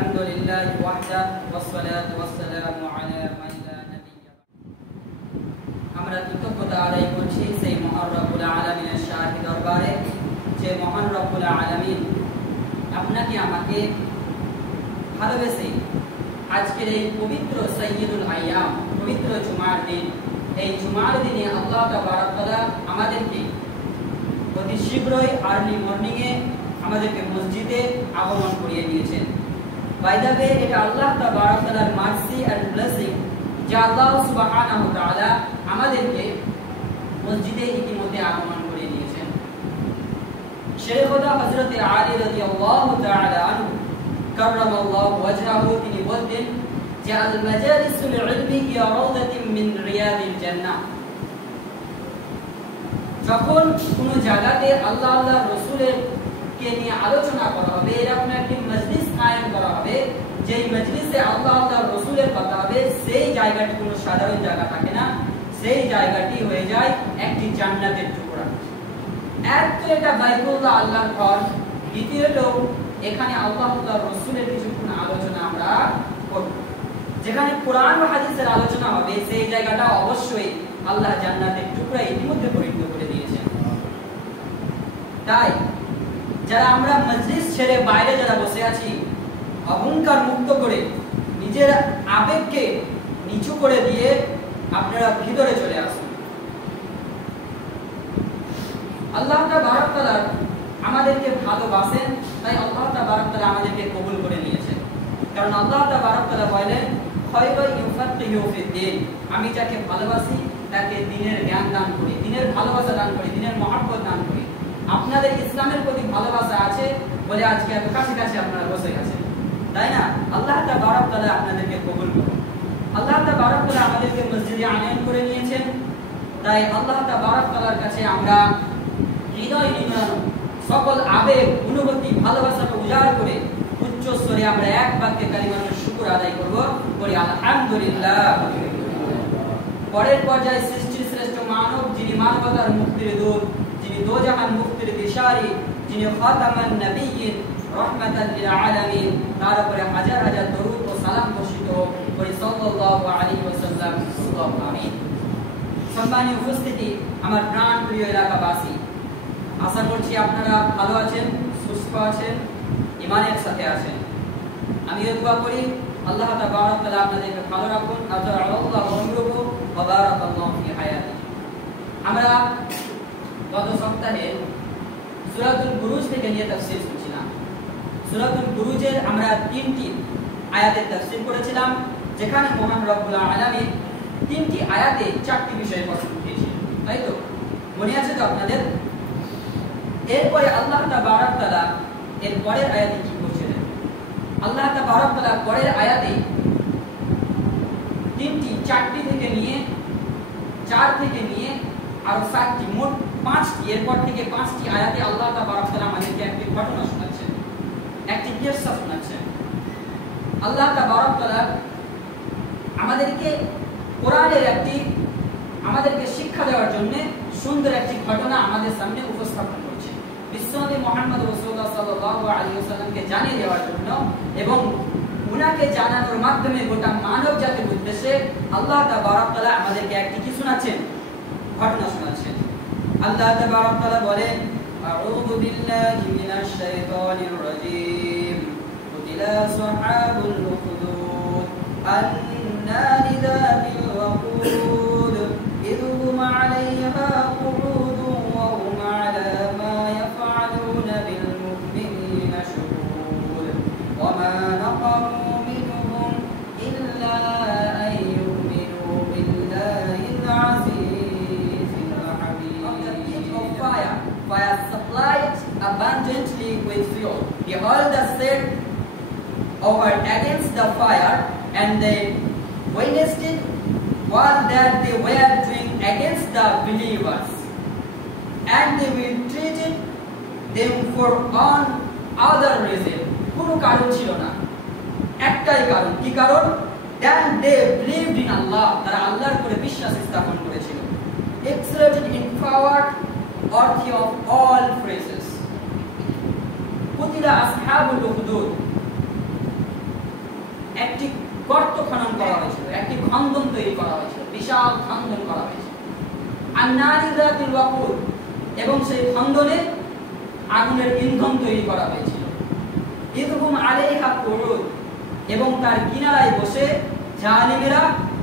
আলহামদুলিল্লাহি ওয়াহদা ওয়াসসালাতু ওয়াসসালামু আলা মান লা নাবিয়্যা। আমরা কৃতজ্ঞতা আদায় করছি সেই মহান রব্বুল আলামিনের শাহী দরবারে, যে মহান রব্বুল আলামিন আপনাকে আমাকে ভালোবেসে আজকের এই পবিত্র সাইয়্যিদুল আইয়াম, পবিত্র জুমার দিন, এই জুমার দিনে আল্লাহ তাবারক তাআলা আমাদেরকে অতি শীঘ্রই আর্লি মর্নিং এ আমাদেরকে মসজিদে আগমন করিয়ে দিয়েছেন। বাই দ্য ওয়ে, এটা আল্লাহ তাবারক তাআলার মার্সি এন্ড ব্লেসিং যে আল্লাহ সুবহানাহু ওয়া তাআলা আমাদেরকে মসজিদে ইতিমধ্যে আগমন করিয়ে দিয়েছেন। শেখুনা হযরত আলী রাদিয়াল্লাহু তাআলা আনহু কাররামাল্লাহু ওয়াজহাহু তিনি বলতেন যে আল মাজালিসুল ইলমি হিয়া রাউদাতুম মিন রিয়াদিল জান্নাহ। যখন কোনো জায়গাতে আল্লাহ আল্লাহর রাসূলের কে নিয়ে আলোচনা করা হবে, এরকম একটি মজলিস কায়েম করা হবে, যেই মজলিসে আল্লাহ আল্লাহর রাসূলের কথা হবে, সেই জায়গাটি কোনো সাধারণ জায়গা থাকে না, সেই জায়গাটি হয়ে যায় একটি জান্নাতের টুকরা। এক তো এটা বাইতুল্লাহ আল্লাহর ঘর, দ্বিতীয়ত এখানে আল্লাহ আল্লাহর রাসূলের কিছুক্ষণ আলোচনা আমরা করব। যেখানে কোরআন ও হাদিসের আলোচনা হবে, সেই জায়গাটা অবশ্যই আল্লাহ জান্নাতের টুকরা ইতিমধ্যে পরিণত করে দিয়েছেন। তাই যারা আমরা মজলিস ছেড়ে বাইরে যারা বসে আছি, অহংকার মুক্ত করে নিজের আবেগকে নিচু করে দিয়ে আপনারা ভিতরে চলে আসুন। আল্লাহ তাবারক তাআলা আমাদেরকে ভালোবাসেন, তাই আল্লাহ তাবারক তাআলা আমাদেরকে কবুল করে নিয়েছেন। কারণ আল্লাহ তাবারক তাআলা বলেন খায়রু ইউফাক্কিহু ফিদ্দীন, আমি যাকে ভালোবাসি তাকে দ্বীনের জ্ঞান দান করি, দ্বীনের ভালোবাসা দান করি, দ্বীনের মহব্বত দান করি। আপনাদের ইসলামের প্রতি ভালোবাসা আছে বলে আজকে এত কাছে কাছে আপনারা বসে আছেন, তাই না? আল্লাহ তাবারক তাআলা আপনাদেরকে কবুল করুন। আল্লাহ তাবারক তাআলা আমাদেরকে মসজিদে আনয়ন করে নিয়েছেন, তাই আল্লাহ তাবারক তাআলার কাছে আমরা হৃদয় নিংড়ানো সকল আবেগ, অনুভূতি, ভালোবাসাকে উজাড় করে উচ্চ স্বরে আমরা এক বাক্যে কালিমাতুর শুকর আদায় করব, বলি আলহামদুলিল্লাহ। পরের পর্যায়ে সৃষ্টির শ্রেষ্ঠ মানব, যিনি মানবতার মুক্তির দূত, যিনি দোজাহান মুক্তির দিশারি, যিনি খাতামান নবিয়্যিন রাহমাতাল লিল আলামিন, তার উপরে হাজার হাজার দরুদ ও সালাম বর্ষিত হোক, বলি সাল্লাল্লাহু আলাইহি ওয়াসাল্লাম। আমিন। সম্মানীয় উপস্থিতি, আমার প্রাণ প্রিয় এলাকাবাসী, আশা করছি আপনারা ভালো আছেন, সুস্থ আছেন, ঈমানের সাথে আছেন। আমি দোয়া করি আল্লাহ তাবারক তাআলা আপনাদেরকে ভালো রাখুন। আল্লাহু আমরুহু ওয়া বারাকাল্লাহু ফি হায়াতি। আমরা গত সপ্তাহে সূরাতুল বুরুজ থেকে নিয়ে তাফসীর শুনছিলাম। সূরাতুল বুরুজের আমরা 3টি আয়াতের তাফসীর করেছিলাম, যেখানে মহান রব্বুল আলামিন 3টি আয়াতে 4টি বিষয়ে কথা বলেছেন, তাই তো? মনে আছে তো আপনাদের? এরপরে আল্লাহ তাবারক তাআলা এর পরের আয়াতে কি বলেছিলেন? আল্লাহ তাবারক তাআলা পরের আয়াতে 4টি থেকে নিয়ে 4 থেকে নিয়ে আরো 7টি, মোট 5টি, এরপর থেকে 5টি আয়াতে আল্লাহ তাবারক তাআলা আমাদেরকে একটি ঘটনা শোনাচ্ছেন, একটি কিসসা শোনাচ্ছেন। আল্লাহ তাবারক তাআলা আমাদেরকে কোরআনের আমাদেরকে শিক্ষা দেওয়ার জন্য সুন্দর একটি ঘটনা আমাদের সামনে উপস্থাপন করছেন, বিশ্বনবী মুহাম্মদ রাসূলুল্লাহ সাল্লাল্লাহু আলাইহি ওয়াসাল্লামকে জানিয়ে দেওয়ার জন্য এবং উনাকে জানানোর মাধ্যমে গোটা মানব জাতির উদ্দেশ্যে আল্লাহ তাবারক তাআলা আমাদেরকে একটি কি শোনাচ্ছেন? ঘটনা শোনাচ্ছেন। আল্লাহ তাবারক তাআলা বলেন আউযু বিল্লাহি মিনাশ শাইতানির রাজীম কুতিলা আসহাবুল উখদুদ আন্নারি যাতিল ওয়াকুদ ইয হুম আলাইহা কুউদুন ওয়া হুম আলা মা ইয়াফআলুনা বিল মুমিনিনা শুহুদ ওয়া মা নাকামু মিনহুম ইল্লা আন ইউমিনু বিল্লাহিল আজিজিল Hamid. Fire supplied abundantly with fuel. Behold, the set over against the fire, and they witnessed what that they were doing against the believers, and they will treat them for on other reason. কোনো কারণ ছিল না, একটাই কারণ। কি কারণ? Then they believed in Allah, তারা আল্লাহর উপরে বিশ্বাস স্থাপন করেছিল। Exalted in power, worthy of all praises. কুতিলা আসহাবুল উখদুদ, একটি গর্ত খনন করা হয়েছিল, একটি খন্দন তৈরি করা হয়েছিল, বিশাল খন্দন করা হয়েছিল। আন-নারি যাতিল ওয়াকুদ, এবং সেই খন্দনে আগুনের ইন্ধন তৈরি করা হয়েছিল। ইদহুম আলাইহা কুউদ, এবং তার কিনারায় বসে জালিমেরা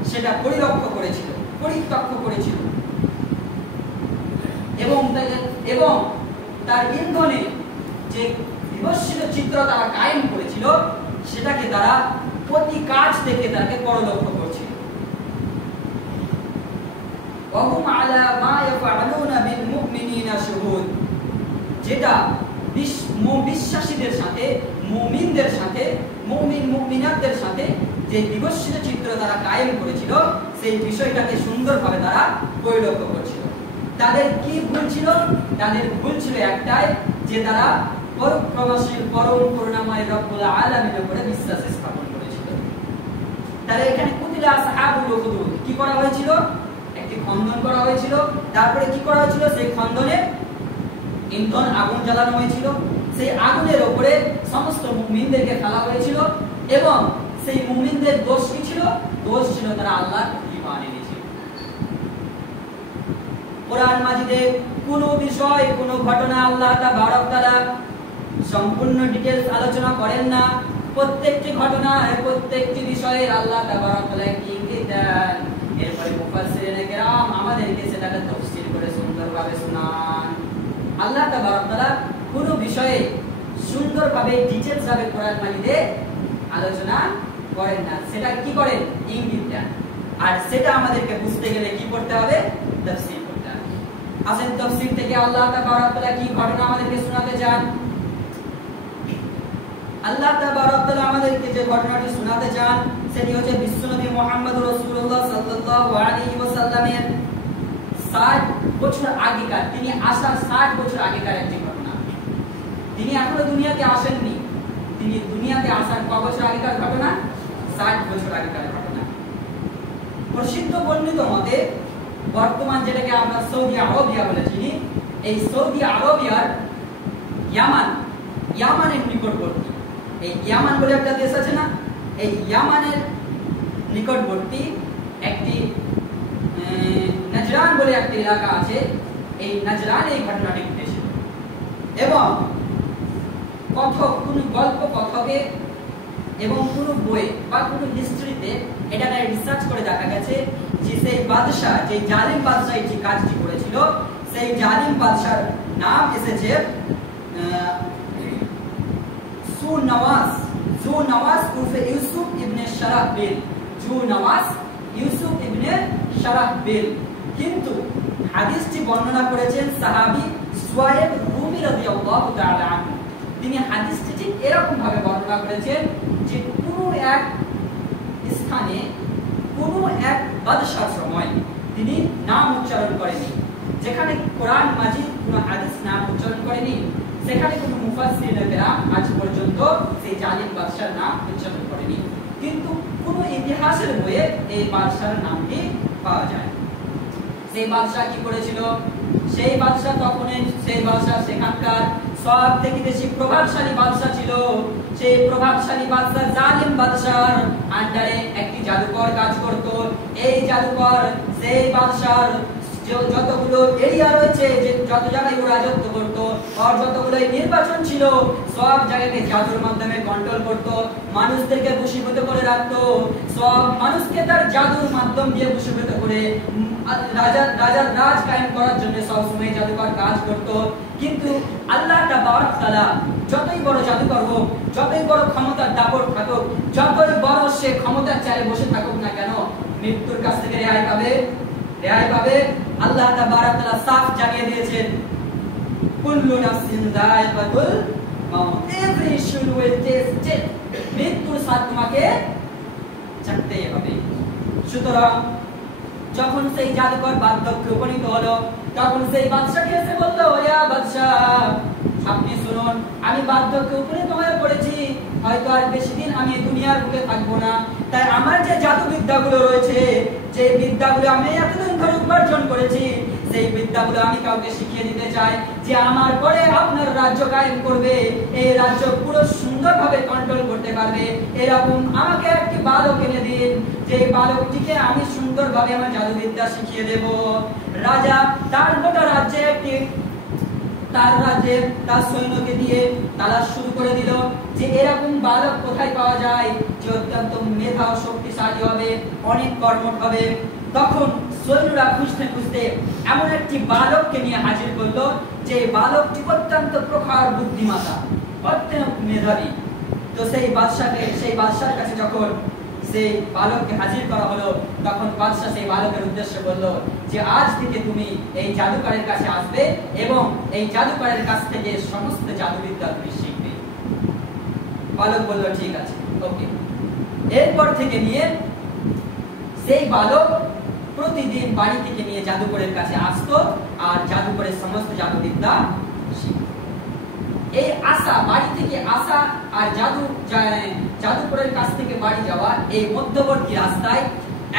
সেটা পরিত্যক্ত করেছিল। এবং তার ইন্ধনে যে বিভৎসিত চিত্র তারা কায়েম করেছিল সেটাকে তারা প্রতি কাজ থেকে তাকে পরলক্ষ্য করছিল। ওয়াহুম আলা মা ইয়াফআলুনা বিল মুমিনিনা শুহুদ, যেটা বিশ্বাসীদের সাথে, মুমিনদের সাথে, মুমিনাতদের সাথে যে বিভৎসিত চিত্র তারা কায়েম করেছিল সেই বিষয়টাকে সুন্দরভাবে তারা পরিলক্ষ্য করছিল। তাদের কি ভুল ছিল? তাদের ভুল ছিল একটাই, যে তারা পরম করুণাময় রব্বুল আলামিনের উপরে বিশ্বাস স্থাপন করেছিল। তারা এখানে কুতিলা আসহাবুল উখদুদ কি করা হয়েছিল? একটি খন্দন করা হয়েছিল। তারপরে কি করা হয়েছিল? সেই খন্দনে ইন্ধন আগুন জ্বালানো হয়েছিল। সেই আগুনের উপরে সমস্ত মুমিনদেরকে ফেলা হয়েছিল, এবং সেই মুমিনদের দোষ কি ছিল? দোষ ছিল তারা আল্লাহর ঈমান এনেছিল। কোরআন মাজিদে কোনো বিষয়, কোনো ঘটনা আল্লাহ তাবারক তাআলা সম্পূর্ণ ডিটেইলস আলোচনা করেন না। প্রত্যেকটি ঘটনায়, প্রত্যেকটি বিষয়ে আল্লাহ তাবারক তাআলা একটি ইঙ্গিত দেন। এরপরে মুফাসসিরিনে কেরাম আমাদেরকে সেটাকে তাফসীর করে সুন্দরভাবে শোনান। আল্লাহ তাবারক তাআলা কোনো বিষয়ে সুন্দরভাবে ডিটেইলস ভাবে কোরআন মাজিদে আলোচনা করেন না, সেটা কি করেন? ইঙ্গিত দেন। আর সেটা আমাদেরকে বুঝতে গেলে কি করতে হবে? তাফসীর করতে হবে। আসেন তাফসীর থেকে আল্লাহ তাবারক তাআলা কি ঘটনা আমাদেরকে শোনাতে চান। আল্লাহ তাবারক তাআলা আমাদেরকে যে ঘটনাটি শোনাতে চান সেটি হচ্ছে বিশ্বনবী মুহাম্মদ রাসূলুল্লাহ সাল্লাল্লাহু আলাইহি ওয়াসাল্লামের 60 বছর আগেকার, তিনি আসার 60 বছর আগেকার একটি ঘটনা। তিনি এখনো দুনিয়াতে আসেননি, তিনি দুনিয়াতে আসার কত বছর আগেকার ঘটনা? 60 বছর আগেকার ঘটনা। প্রসিদ্ধ বর্ণিত মতে বর্তমান যেটাকে আমরা সৌদি আরবিয়া বলে চিনি, এই সৌদি আরবিয়ার ইয়ামানের নিকটবর্তী, এই ইয়ামান বলে একটা দেশ আছে না, এই ইয়ামানের নিকটবর্তী একটি নাজরান বলে একটা এলাকা আছে। এই নাজরানে এই ঘটনাটি ঘটেছিল, এবং কোন গল্প কথকে এবং কোন বই বা কোন হিস্ট্রিতে এটাকে রিসার্চ করে দেখা গেছে যে সেই বাদশা, যে জালিম বাদশা এই কাজটি করেছিল, সেই জালিম বাদশার নাম এসেছে জুনওয়াস উরফে ইউসুফ ইবনে শারাহবিল। ইউসুফ ইবনে শারাহবিল। কিন্তু হাদিসটি বর্ণনা করেছেন সাহাবী সুয়াইব রুমি রাদিয়াল্লাহু তাআলা আনহু। তিনি হাদিসটি ঠিক এরকম ভাবে বর্ণনা করেছেন যে কোনো এক স্থানে কোনো এক বাদশার সময় তিনি নাম উচ্চারণ করেনি, যেখানে কোরআন মাজিদ কোনো হাদিস নাম উচ্চারণ করেনি, সেখানে কোনো মুফাসসিরিনে কেরাম আজ পর্যন্ত সেই জালিম বাদশার নাম উচ্চারণ করেনি। কিন্তু কোনো ইতিহাসের বইয়ে এই বাদশার নামটি পাওয়া যায়। সেই বাদশা কি করেছিল? সেই বাদশা সেখানকার সব থেকে বেশি প্রভাবশালী বাদশা ছিল। সেই প্রভাবশালী বাদশা জালিম বাদশার আন্ডারে একটি জাদুকর কাজ করত। এই জাদুকর সেই বাদশার যতগুলো এরিয়া রয়েছে, যে যত জায়গায় ও রাজত্ব করত, আর যতগুলো নির্বাচন ছিল, সব জায়গাকে জাদুর মাধ্যমে কন্ট্রোল করত, মানুষদেরকে বশীভূত করে রাখতো, সব মানুষকে তার জাদুর মাধ্যম দিয়ে বশীভূত করে রাজার রাজ কায়েম করার জন্য সব সময় জাদুকর কাজ করত। কিন্তু আল্লাহ তাবারক তাআলা যতই বড় জাদুকর হোক, যতই বড় ক্ষমতার দাপট থাকুক, যতই বড় সে ক্ষমতার চালে বসে থাকুক না কেন, মৃত্যুর কাছ থেকে রেহাই পাবে। আল্লাহ তাবারক তাআলা সাফ জানিয়ে দিয়েছেন, কুল্লু নাফসিন যায়কাতুল মাউত, every soul will taste death, মৃত্যুর স্বাদ তোমাকে চাখতেই হবে। সুতরাং যখন সেই জাদুকর বার্ধক্যে উপনীত হলো, তখন সেই বাদশাকে এসে বলল, ইয়া বাদশা, আপনি শুনুন, আমি বার্ধক্যে উপনীত হয়ে পড়েছি, হয়তো আর বেশি দিন আমি দুনিয়ার বুকে থাকবো না। তাই আমার যে জাদু বিদ্যাগুলো রয়েছে, যে বিদ্যাগুলো আমি এতদিন ধরে উপার্জন করেছি, সেই বিদ্যাগুলো আমি কাউকে শিখিয়ে দিতে চাই, যে আমার পরে আপনার রাজ্য কায়েম করবে, এই রাজ্য পুরো সুন্দর সুন্দরভাবে কন্ট্রোল করতে পারবে, এরকম আমাকে একটি বালক এনে দিন, যে বালকটিকে আমি সুন্দরভাবে আমার জাদুবিদ্যা শিখিয়ে দেব। রাজা তার গোটা রাজ্যে তার সৈন্যকে দিয়ে তালাশ শুরু করে দিল যে এরকম বালক কোথায় পাওয়া যায় যে অত্যন্ত মেধা ও শক্তিশালী হবে, অনেক কর্মঠ হবে। তখন সৈন্যরা খুঁজতে খুঁজতে এমন একটি বালককে নিয়ে হাজির করলো যে বালকটি অত্যন্ত প্রখর বুদ্ধিমত্তা, অত্যন্ত মেধাবী। তো সেই বাদশার কাছে যখন সেই বালককে হাজির করা হলো, তখন বাদশা সেই বালকের উদ্দেশ্যে বলল যে আজ থেকে তুমি এই জাদুকরের কাছে আসবে এবং এই জাদুকরের কাছ থেকে সমস্ত জাদুবিদ্যা তুমি শিখবে। বালক বলল ঠিক আছে, ওকে। এরপর থেকে নিয়ে সেই বালক প্রতিদিন বাড়ি থেকে নিয়ে জাদুকরের কাছে আসতো আর জাদুকরের সমস্ত জাদুবিদ্যা শিখত। এই আসা, বাড়ি থেকে আসা আর জাদুকরের কাছ থেকে বাড়ি যাওয়া, এই মধ্যবর্তী রাস্তায়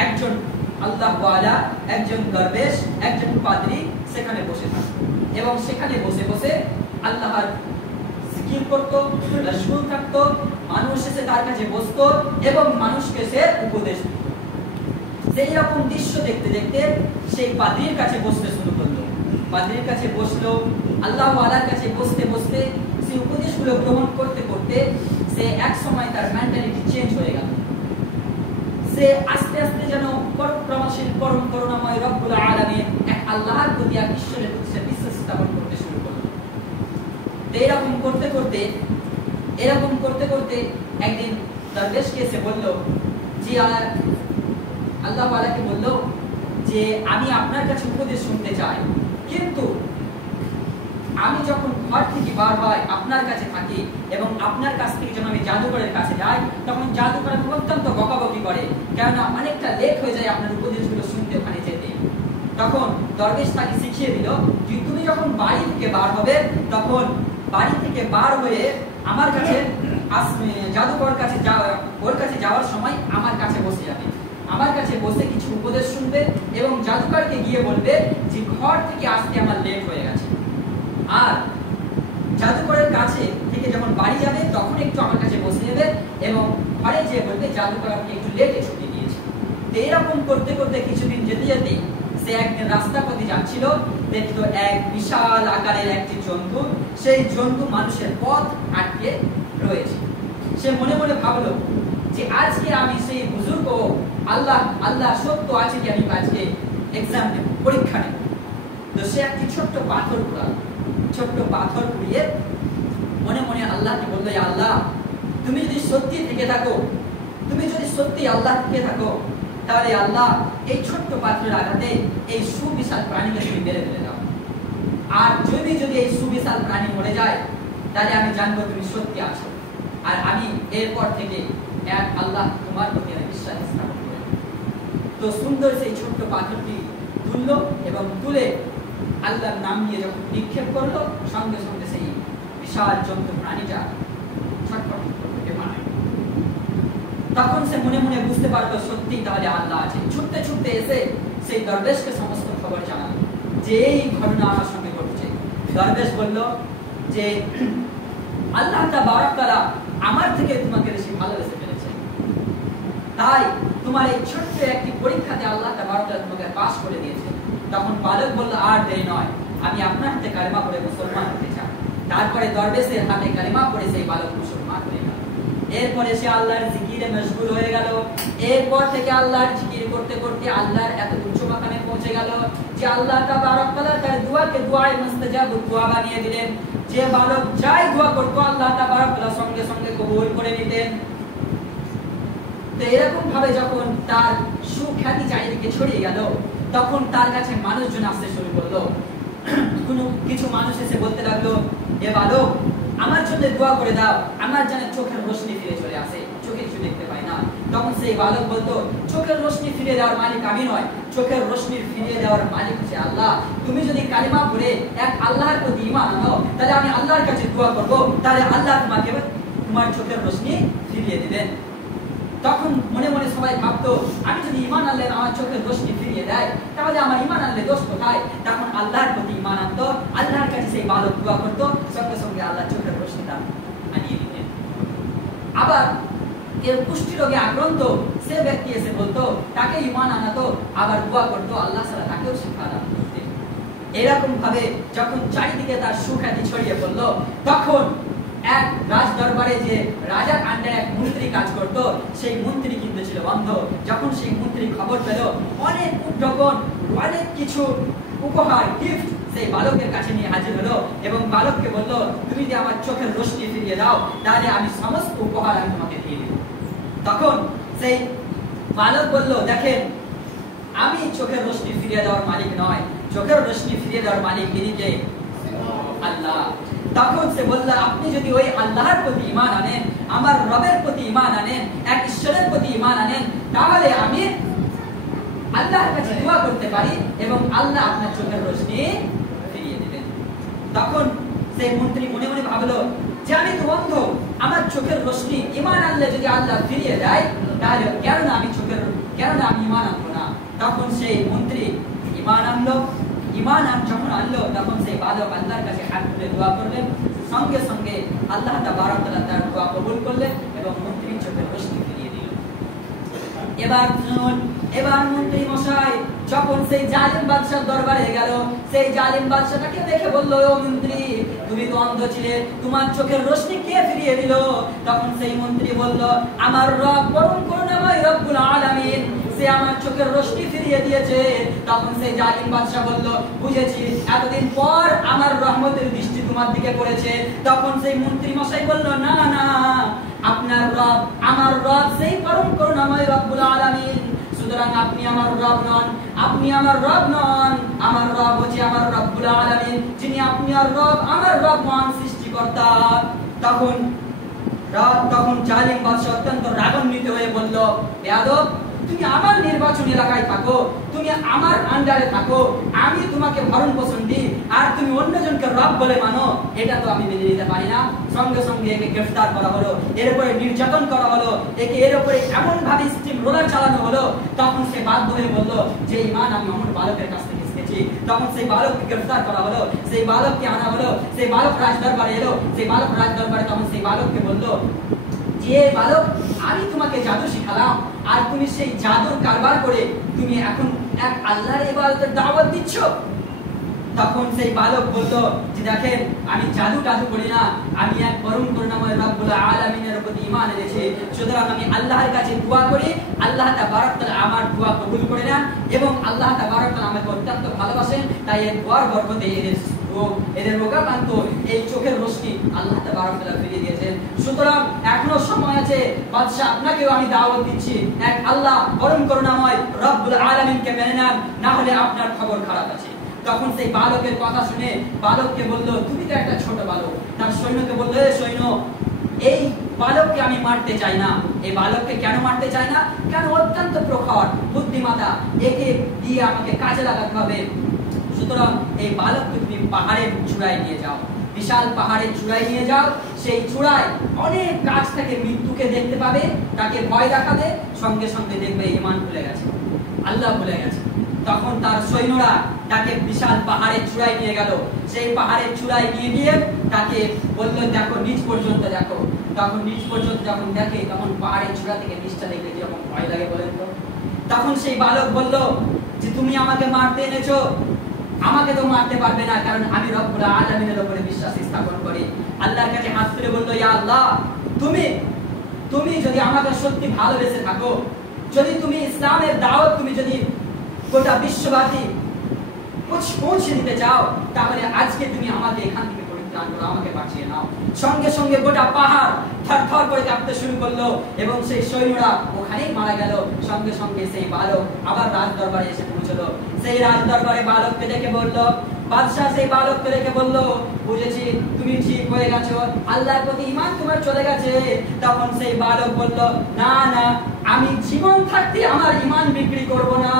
একজন আল্লাহওয়ালা, একজন দরবেশ, একজন পাদ্রী সেখানে বসে থাকত এবং সেখানে বসে বসে আল্লাহর জিকির করত, রাসূল থাকত, মানুষ এসে তার কাছে বসতো এবং মানুষকে সে উপদেশ দিত। সেই রকম দৃশ্য দেখতে দেখতে সেই পাদ্রীর কাছে বসতে শুরু করলো। পাদ্রীর কাছে বসলো, আল্লাহওয়ালার কাছে বসতে বসতে সেই উপদেশগুলো গ্রহণ করতে করতে সে এক সময় তার মেন্টালিটি চেঞ্জ হয়ে গেল। সে আস্তে আস্তে যেন পরম করুণাময় রব্বুল আলামিন এক আল্লাহর প্রতি, এক ঈশ্বরের প্রতি সে বিশ্বাস স্থাপন করতে শুরু করলো। এরকম করতে করতে একদিন দরবেশকে এসে বলল যে আল্লাহওয়ালাকে বলল যে আমি আপনার কাছে উপদেশ শুনতে চাই, কিন্তু আমি যখন ঘর থেকে বার হয় আপনার কাছে থাকি এবং আপনার কাছ থেকে যখন আমি জাদুকরের কাছে যাই তখন জাদুকর অত্যন্ত বকাবকি করে, কেননা অনেকটা লেট হয়ে যায় আপনার উপদেশগুলো শুনতে ওখানে যেতে। তখন দরবেশ তাকে শিখিয়ে দিল যে তুমি যখন বাড়ি থেকে বার হবে তখন বাড়ি থেকে বার হয়ে আমার কাছে জাদুকর কাছে ওর কাছে যাওয়ার সময় আমার কাছে বসে যাবে, আমার কাছে বসে কিছু উপদেশ শুনবে এবং জাদুকরকে গিয়ে বলবে যে ঘর থেকে আসতে আমার লেট হয়ে গেছে। আর জাদুকরের কাছে থেকে যখন বাড়ি যাবে তখন একটু আমার কাছে বসে নেবে এবং ঘরে যেয়ে বলবে জাদুকর আপনি একটু লেটে ছুটি দিয়েছে। তো এরকম করতে করতে কিছুদিন যেতে যেতে সে একদিন রাস্তা পথে যাচ্ছিল, দেখলো এক বিশাল আকারের একটি জন্তু, সেই জন্তু মানুষের পথ আটকে রয়েছে। সে মনে মনে ভাবলো যে আজকে আমি সেই বুজুর্গ আল্লাহ সত্য আছে কি আমি আজকে এক্সাম নেব, পরীক্ষা নেব। তো সে একটি ছোট্ট পাথর কুড়িয়ে মনে মনে আল্লাহকে বললো, আল্লাহ তুমি যদি সত্যি থেকে থাকো, তুমি যদি সত্যি আল্লাহ থেকে থাকো, তাহলে আল্লাহ এই ছোট্ট পাথরের আঘাতে এই সুবিশাল প্রাণীকে তুমি মেরে ফেলে দাও। আর যদি এই সুবিশাল প্রাণী মরে যায় তাহলে আমি জানবো তুমি সত্যি আছো, আর আমি এরপর থেকে এক আল্লাহ তোমার প্রতি বিশ্বাস স্থাপন করব। তো সুন্দর সেই ছোট্ট পাথরটি তুললো এবং তুলে আল্লাহর নাম নিয়ে যখন নিক্ষেপ করলো, সঙ্গে সঙ্গে সেই বিশাল জন্তু প্রাণীটা ছটফট করতে পারে। তখন সে মনে মনে বুঝতে পারলো সত্যি তাহলে আল্লাহ আছে। ছুটতে ছুটতে এসে সেই দরবেশকে সমস্ত খবর জানালো যে এই ঘটনা আমার সঙ্গে ঘটছে। দরবেশ বলল যে আল্লাহ তাবারক তাআলা আমার থেকে তোমাকে বেশি ভালোবেসে ফেলেছে, তাই তোমার এই ছোট্ট একটি পরীক্ষাতে আল্লাহ তাবারক তাআলা তোমাকে পাস করে দিয়েছে। তখন বালক বলল আর দেরি নয়, আমি আপনার হাতে কালেমা পড়ে মুসলমান হতে চাই। তারপরে দরবেশের হাতে কালেমা পড়ে সেই বালক মুসলমান হয়ে গেল। এরপরে সে আল্লাহর জিকিরে মশগুল হয়ে গেল। এরপর থেকে আল্লাহর জিকির করতে করতে আল্লাহর এত উচ্চ মাকামে পৌঁছে গেল যে আল্লাহ তাবারক তাআলা তার দুআকে দুআয়ে মুস্তাজাব দুআ বানিয়ে দিলেন। যে বালক যাই দোয়া করত আল্লাহ তাবারক তাআলা সঙ্গে সঙ্গে কবুল করে নিতেন। তো এরকম ভাবে যখন তার সুখ্যাতি চারিদিকে ছড়িয়ে গেল, তখন তার কাছে মানুষজন আসতে শুরু করলো। কিছু মানুষ এসে বলতে লাগলো, এ বালক আমার জন্য দোয়া করে দাও, আমার যেন চোখের রোশনি ফিরে চলে আসে, চোখে কিছু দেখতে পাই না। তখন সেই বালক বলতো, চোখের রোশনি ফিরে দেওয়ার মালিক আমি নয়, চোখের রোশনি ফিরে দেওয়ার মালিক হচ্ছে আল্লাহ। তুমি যদি কালিমা পড়ে এক আল্লাহর প্রতি ঈমান আনো, তাহলে আমি আল্লাহর কাছে দোয়া করব, তাহলে আল্লাহ তোমাকে তোমার চোখের রোশনি ফিরিয়ে দিবেন। তখন মনে মনে সবাই ভাবতো, আমি যদি ঈমান আনলে আমার চোখের রোশনি ফিরিয়ে দেয়, তাহলে আমার ঈমান আনলে দোষ কোথায়? তখন আল্লাহর প্রতি ঈমান আনতো, আল্লাহর কাছে সেই বালক দোয়া করতো, সঙ্গে সঙ্গে আল্লাহ চোখের রোশনিটা আনিয়ে দিতেন। আবার কেউ কুষ্ঠি রোগে আক্রান্ত, সে ব্যক্তি এসে বলতো, তাকে ঈমান আনাতো, আবার দোয়া করতো, আল্লাহ তাআলা তাকেও শিফা দান করতেন। এরকম ভাবে যখন চারিদিকে তার সুখ্যাতি ছড়িয়ে পড়লো, তখন এক রাজ দরবারে যে রাজার আন্ডারে এক মন্ত্রী কাজ করত, সেই মন্ত্রী কিন্তু ছিল অন্ধ। যখন সেই মন্ত্রী খবর পেল, অনেক উদ্যোগন, অনেক কিছু উপহার, গিফট সেই বালকের কাছে নিয়ে হাজির হলো এবং বালককে বলল, তুমি যদি আমার চোখের রোশনি ফিরিয়ে দাও, তাহলে আমি সমস্ত উপহার আমি তোমাকে দিয়ে দেব। তখন সেই বালক বলল, দেখেন, আমি চোখের রোশনি ফিরিয়ে দেওয়ার মালিক নয়, চোখের রোশনি ফিরিয়ে দেওয়ার মালিক তিনি কে? আল্লাহ। তখন সে বলল, আপনি যদি ওই আল্লাহর প্রতি ঈমান আনেন, আমার রবের প্রতি ঈমান আনেন, এক ঈশ্বরের প্রতি ঈমান আনেন, তাহলে আমি আল্লাহর কাছে দোয়া করতে পারি এবং আল্লাহ আপনার চোখের রোশনি ফিরিয়ে দিবেন। তখন সেই মন্ত্রী মনে মনে ভাবলো যে আমি তো অন্ধ, আমার চোখের রোশনি ঈমান আনলে যদি আল্লাহ ফিরিয়ে দেয়, তাহলে কেন আমি ঈমান আনবো না? তখন সেই মন্ত্রী ঈমান আনলো। ঈমান যখন আনলো, তখন সেই বালক আল্লাহর কাছে হাত তুলে দোয়া করলেন। সঙ্গে সঙ্গে আল্লাহ তাবারক ওয়া তাআলা তার দোয়া কবুল করলেন এবং মন্ত্রীর চোখের রোশনি ফিরিয়ে দিলেন। এবার মন্ত্রী মশাই যখন সেই জালিম বাদশার দরবারে গেল, সেই জালিম বাদশাটাকে দেখে বলল, ও মন্ত্রী, তুমি তো অন্ধ ছিলে, তোমার চোখের রোশনি কে ফিরিয়ে দিল? তখন সেই মন্ত্রী বলল, আমার রব পরম করুণাময় রব্বুল আলামিন, সে আমার চোখের রোশনি ফিরিয়ে দিয়েছে। তখন সেই জালিম বাদশা বলল, বুঝেছি, এতদিন পর আমার রহমতের দৃষ্টি তোমার দিকে পড়েছে। তখন সেই মন্ত্রী মশাই বলল, না না, আপনার রব, আমার রব সেই পরম করুণাময় রব্বুল আলামিন, সুতরাং আপনি আমার রব নন, আপনি আমার রব নন, আমার রব হচ্ছে আমার রব্বুল আলামিন, যিনি আপনি আর রব, আমার রব মহান সৃষ্টিকর্তা। তখন জালিম বাদশা অত্যন্ত রাগান্বিত হয়ে বলল, বেয়াদব, তুমি আমার নির্বাচন এলাকায় থাকো, তুমি আমার আন্ডারে থাকো, আমি তোমাকে ভরণ পোষণ দিই, আর তুমি অন্যজনকে রব বলে মানো, এটা তো আমি মেনে নিতে পারি না। সঙ্গে সঙ্গে একে গ্রেফতার করা হলো, এর উপরে নির্যাতন করা হলো, এর উপরে এমন ভাবে স্টিম রোলার চালানো হলো। তখন সে বাধ্য হয়ে বলল যে ঈমান আমি অমর বালকের কাছ থেকে শিখেছি। তখন সেই বালককে গ্রেফতার করা হলো, সেই বালককে আনা হলো, সেই বালক রাজ দরবারে এলো। সেই বালক রাজ দরবারে তখন সেই বালককে বলল, যে বালক, আমি তোমাকে জাদু শিখালাম, আর তুমি সেই জাদুর কারবার করে তুমি এখন এক আল্লাহর ইবাদতের দাওয়াত দিচ্ছ। তখন সেই বালক বলল, যে দেখেন, আমি জাদু করি না, আমি এক পরম করুণাময় রব্বুল আলামিনের প্রতি ঈমান এনেছি। সুতরাং আমি আল্লাহর কাছে দোয়া করি, আল্লাহ তাবারক তাআলা আমার দোয়া কবুল করে নেন এবং আল্লাহ তাবারক তাআলা আমাকে অত্যন্ত ভালোবাসেন। তাই এই দোয়ার বরকতে এদের রোগাক্রান্ত এই চোখের রোশনি আল্লাহ তাবারক তাআলা ফিরিয়ে দিয়েছেন। সুতরাং এখনো সময় আছে, বাদশা, আপনাকেও আমি দাওয়াত দিচ্ছি, এক আল্লাহ পরম করুণাময় রব্বুল আলামিনকে মেনে নেন, না হলে আপনার খবর খারাপ আছে। তখন সেই বালকের কথা শুনে বালককে বলল, তুমি তো একটা ছোট বালক। তার সৈন্যকে বলল, সৈন্য, এই বালককে আমি মারতে চাই না। এই বালককে কেন মারতে চাই না? কেন? অত্যন্ত প্রখর বুদ্ধিমত্তা, একে দিয়ে আমাকে কাজে লাগাতে হবে। সুতরাং এই বালককে তুমি পাহাড়ের চূড়ায় নিয়ে যাও, বিশাল পাহাড়ের চূড়ায় নিয়ে যাও। সেই চূড়ায় অনেক কাছ থেকে মৃত্যুকে দেখতে পাবে, তাকে ভয় দেখাবে, সঙ্গে সঙ্গে দেখবে ঈমান ভুলে গেছে, আল্লাহ ভুলে গেছে। তখন তার সৈন্যরা তাকে বিশাল পাহাড়ের চূড়ায় নিয়ে গেল। সেই পাহাড়ের চূড়ায় নিয়ে গিয়ে তাকে বলল, দেখো, নিচ পর্যন্ত দেখো। তখন নিচ পর্যন্ত যখন দেখে, তখন পাহাড়ের চূড়া থেকে নিচটা দেখলে কিরকম ভয় লাগে বলেন তো? তখন সেই বালক বলল, যে তুমি আমাকে মারতে এনেছো, আমাকে তো মারতে পারবে না, কারণ আমি রব্বুল আলামিনের উপরে বিশ্বাস স্থাপন করি। আল্লাহর কাছে হাত তুলে বলল, ইয়া আল্লাহ, তুমি যদি আমাকে সত্যি ভালোবেসে থাকো, যদি তুমি ইসলামের দাওয়াত তুমি যদি গোটা বিশ্ববাসী পৌঁছে দিতে চাও, তাহলে আজকে তুমি আমাকে এখান থেকে পরিত্রাণ করো, আমাকে বাঁচিয়ে নাও। সঙ্গে সঙ্গে গোটা পাহাড় থরথর করে কাঁপতে শুরু করলো এবং সেই সৈন্যরা ওখানেই মারা গেল। সঙ্গে সঙ্গে সেই বালক আবার রাজ দরবারে এসে পৌঁছলো। সেই রাজ দরবারে বালককে দেখে বলল, বাদশাহ সেই বালককে দেখে বলল, বুঝেছি, তুমি ঠিক হয়ে গেছো, আল্লাহর প্রতি ঈমান তোমার চলে গেছে। তখন সেই বালক বলল, না না, আমি জীবন থাকতে আমার ঈমান বিক্রি করব না।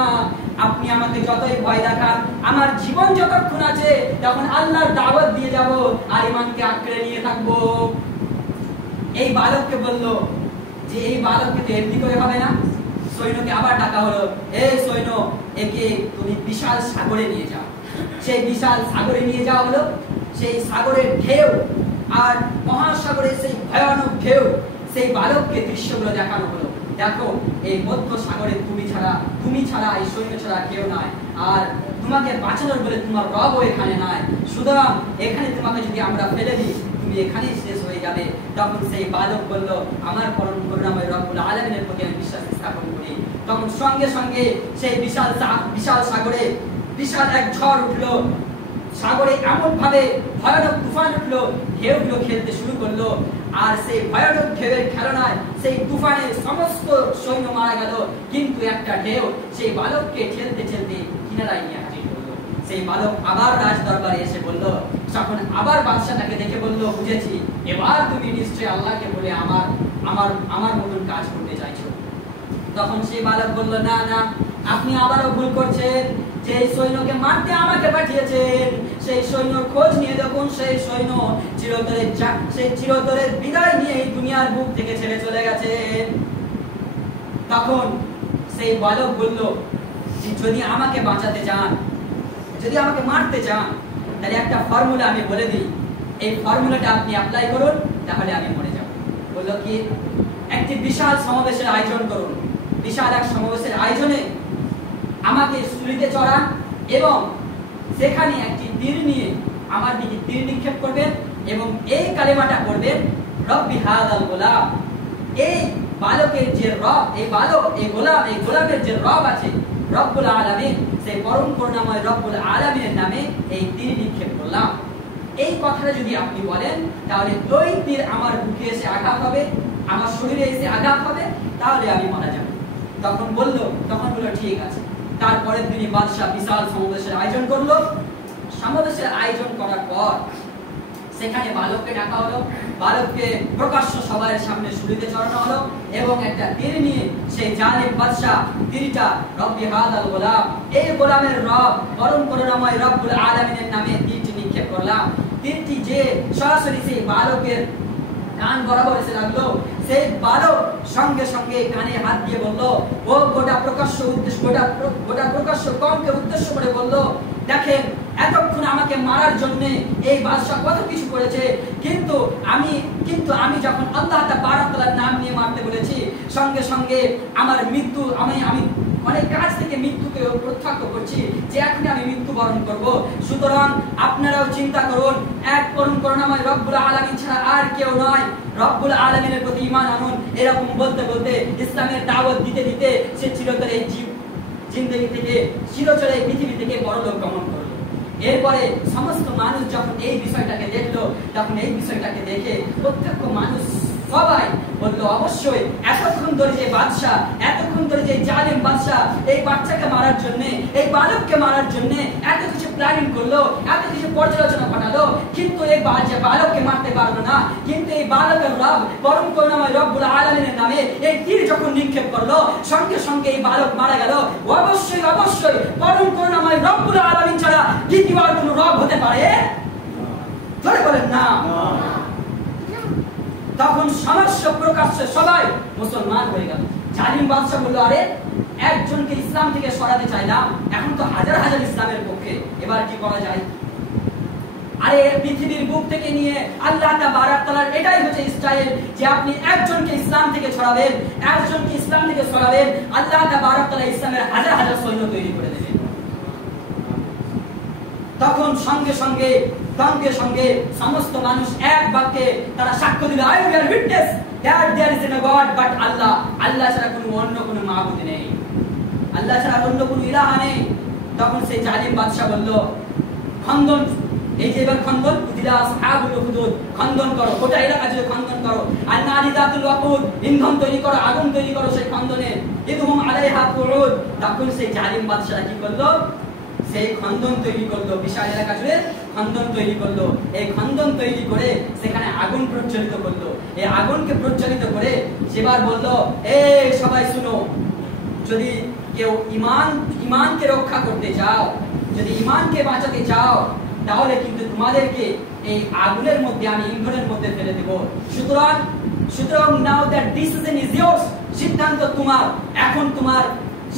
আপনি আমাকে যতই ভয় দেখান, আমার জীবন যতক্ষণ আছে তখন আল্লাহর দাওয়াত দিয়ে যাব আর ঈমানকে আঁকড়ে নিয়ে থাকবো। এই বালককে বলল যে এই বালককে তো এমনি করে হবে না। সৈন্যকে আবার ডাকা হলো, এই সৈন্য, একে তুমি বিশাল সাগরে নিয়ে যাও। সেই বিশাল সাগরে নিয়ে যাওয়া হলো। সেই সাগরের ঢেউ আর মহাসাগরের সেই ভয়ানক ঢেউ, সেই বালককে দৃশ্যগুলো দেখানো হলো, দেখো এই মধ্য সাগরে তুমি ছাড়া এই সৈন্য ছাড়া কেউ নাই, আর তোমাকে বাঁচানোর বলে তোমার রবও এখানে নাই, সুতরাং এখানে তোমাকে যদি আমরা ফেলে দিই তুমি এখানেই শেষ হয়ে যাবে। তখন সেই বালক বলল, আমার পরম করুণাময় রব্বুল আলামিনের প্রতি আমি বিশ্বাস স্থাপন করি। তখন সঙ্গে সঙ্গে সেই বিশাল সাগরে বিশাল এক ঝড় উঠলো, সাগরে এমন ভাবে ভয়ানক তুফান উঠলো, ঢেউগুলো খেলতে শুরু করলো, আর সেই ভয়ানক ঢেউয়ের খেলনায় সেই তুফানে সমস্ত সৈন্য মারা গেল, কিন্তু একটা ঢেউ সেই বালককে ঠেলতে ঠেলতে কিনারায় নিয়ে হাজির করলো। সেই বালক আবার রাজ দরবারে এসে বলল, তখন আবার বাদশাটাকে দেখে বলল, বুঝেছি এবার তুমি নিশ্চয়ই আল্লাহকে বলে আমার মতন কাজ করতে চাইছো। তখন সেই বালক বলল, না না, আপনি আবারও ভুল করছেন, যে সৈন্যকে মারতে আমাকে পাঠিয়েছেন সেই সৈন্যর খোঁজ নিয়ে দেখুন, সেই সৈন্য চিরতরে বিদায় নিয়ে এই দুনিয়ার বুক থেকে ছেড়ে চলে গেছে। তখন সেই বালক বলল, যদি আমাকে বাঁচাতে চান, যদি আমাকে মারতে চান, তাহলে একটা ফর্মুলা আমি বলে দিই, এই ফর্মুলাটা আপনি অ্যাপ্লাই করুন, তাহলে আমি মরে যাব। বলল কি, একটি বিশাল সমাবেশের আয়োজন করুন, বিশাল এক সমাবেশের আয়োজনে আমাকে সুলিতে চড়ান এবং সেখানে একটি তীর নিয়ে আমার দিকে তীর নিক্ষেপ করবেন এবং এই কালেমাটা পড়বেন, রব্বি হাযাল গোলাম। এই বালকের যে রব, এই গোলামের যে রব আছে, রব্বুল আলামিন, সেই পরম করুণাময় রব্বুল আলামিনের নামে এই তীর নিক্ষেপ করলাম। এই কথাটা যদি আপনি বলেন, তাহলে ওই তীর আমার বুকে এসে আঘাত হবে, আমার শরীরে এসে আঘাত হবে, তাহলে আমি মারা যাব। তখন বলল ঠিক আছে। তারপরের দিনই বাদশাহ বিশাল সমাবেশের আয়োজন করলো। সমাবেশের আয়োজন করার পর সেখানে বালককে ডাকা হলো, বালককে প্রকাশ্য সবার সামনে শুলিতে চড়ানো হলো এবং একটা তীর নিয়ে সেই জালিম বাদশাহ তীরটা রব্বি হাযাল গোলাম, এই গোলামের রব পরম করুণাময় রব্বুল আলামিনের নামে তীরটি নিক্ষেপ করলাম। তীরটি যে সরাসরি সেই বালকের কান বরাবর এসে লাগলো, সেই বালক সঙ্গে সঙ্গে কানে হাত দিয়ে বলল, ও গোটা প্রকাশ্য কমকে উদ্দেশ্য করে বলল, দেখেন এতক্ষণ আমাকে মারার জন্য এই বাদশা কত কিছু করেছে, কিন্তু আমি যখন আল্লাহ তাআলার নাম নিয়ে মারতে বলেছি, সঙ্গে সঙ্গে আমার মৃত্যু, আমি অনেক কাছ থেকে মৃত্যুকে প্রত্যক্ষ করছি যে এখন আমি মৃত্যুবরণ করব। সুতরাং আপনারাও চিন্তা করুন, এক পরম করুণাময় রব্বুল আলামিন ছাড়া আর কেউ নয়, রব্বুল আলামিনের প্রতি ঈমান আনুন। এরকম বলতে বলতে ইসলামের দাওয়াত দিতে দিতে সে চিরতরে এই জিন্দেগি থেকে, চিরতরে এই পৃথিবী থেকে পরলোক গমন করলো। এরপরে সমস্ত মানুষ যখন এই বিষয়টাকে দেখলো, তখন এই বিষয়টাকে দেখে প্রত্যেক মানুষ সবাই বললো, অবশ্যই এতক্ষণ ধরে যে বাদশা, এতক্ষণ ধরে যে জালিম বাদশা এই বাচ্চাকে মারার জন্য, এই বালককে মারার জন্য এত কিছু প্ল্যানিং করলো, এত কিছু পর্যালোচনা ঘটালো, কিন্তু এই বালককে মারতে পারলো না। কিন্তু এই বালকের রব পরম করুণাময় রব্বুল আলামিনের নামে এই তীর যখন নিক্ষেপ করলো, সঙ্গে সঙ্গে এই বালক মারা গেল। অবশ্যই পরম করুণাময় রব্বুল আলামিন ছাড়া দ্বিতীয় আর কোনো রব হতে পারে? ধরে বলেন না। তখন সমস্ত প্রকাশ্যে সবাই মুসলমান হয়ে গেল। জালিম বাদশা বলল, আরে একজনকে ইসলাম থেকে সরাতে চাইলাম, এখন তো হাজার হাজার ইসলামের পক্ষে, এবার কি করা যায়? আরে পৃথিবীর বুক থেকে নিয়ে আল্লাহ তাআলার এটাই হচ্ছে স্টাইল, যে আপনি একজনকে ইসলাম থেকে ছড়াবেন, একজনকে ইসলাম থেকে সরাবেন, আল্লাহ তাআলা ইসলামের হাজার হাজার সৈন্য তৈরি করে দেবেন। তখন সঙ্গে সঙ্গে সমস্ত মানুষ এক বাক্যে তারা সাক্ষ্য দিল, I bear witness that there is no God but Allah, আল্লাহ ছাড়া অন্য কোনো মাবুদ নেই, আল্লাহ ছাড়া অন্য কোনো ইলাহা নেই। তখন সেই জালিম বাদশা বলল, খন্দন, এই যে এবার খন্দন, উদিলা আসহাবুল উখদুদ, খন্দন করো, গোটা এলাকা জুড়ে খন্দন করো, আর নারী দাতুল ওয়াকুদ, ইন্ধন তৈরি করো, আগুন তৈরি করো সেই খন্দনে, ইদহুম আলাইহা কুউদ। তখন সেই জালিম বাদশা কি করলো, সেই খন্দন তৈরি করলো, বিশাল এলাকা জুড়ে খন্দন তৈরি করলো। এই খন্দন তৈরি করে সেখানে আগুন প্রজ্বলিত করলো। এই আগুনকে প্রজ্বলিত করে সেবার বললো, এই সবাই শুনো, যদি কেউ ইমানকে রক্ষা করতে চাও, যদি ইমানকে বাঁচাতে চাও, তাহলে কিন্তু তোমাদেরকে এই আগুনের মধ্যে আমি ইন্ধনের মধ্যে ফেলে দেব। সুতরাং now that decision is yours, সিদ্ধান্ত তোমার। এখন তোমার